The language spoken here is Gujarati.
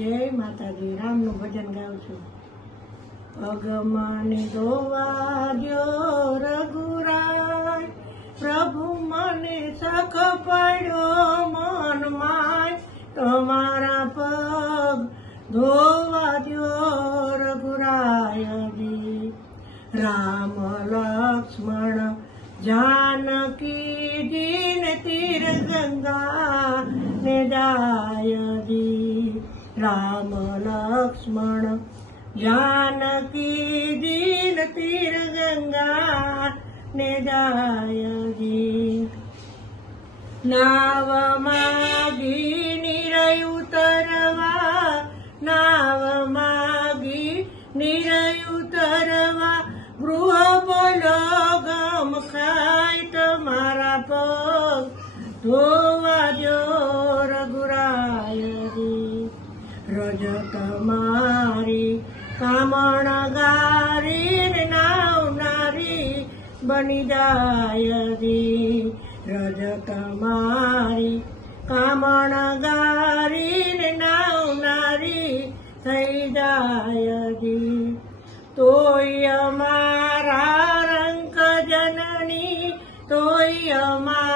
જય માતાજી. રામનું ભજન ગાઉં છું. અગમને દોવા દ્યો રઘુરાય, પ્રભુ મને સખ પડ્યો મનમાં, તમારા પગ ધોવા દ્યો રઘુરાયજી. રામ લક્ષ્મણ जानकी दीन तीर गंगा ने जायजी. राम लक्ष्मण जानकी दीन तीर गंगा ने जायजी. नाव मागी निरय उतरवा, नाव मागी निरय उतरवा, गृह बोलो गम खाय તમારા પગ ધોવા દ્યો રઘુરાયજી. રજ તમારી કામણ ગારી નાવનારી બની જાયજી. રજ તમારી કામણ ગારી નાવનારી થઈ જાયજી. તોય અમારા રંક જનની, તોય અમારા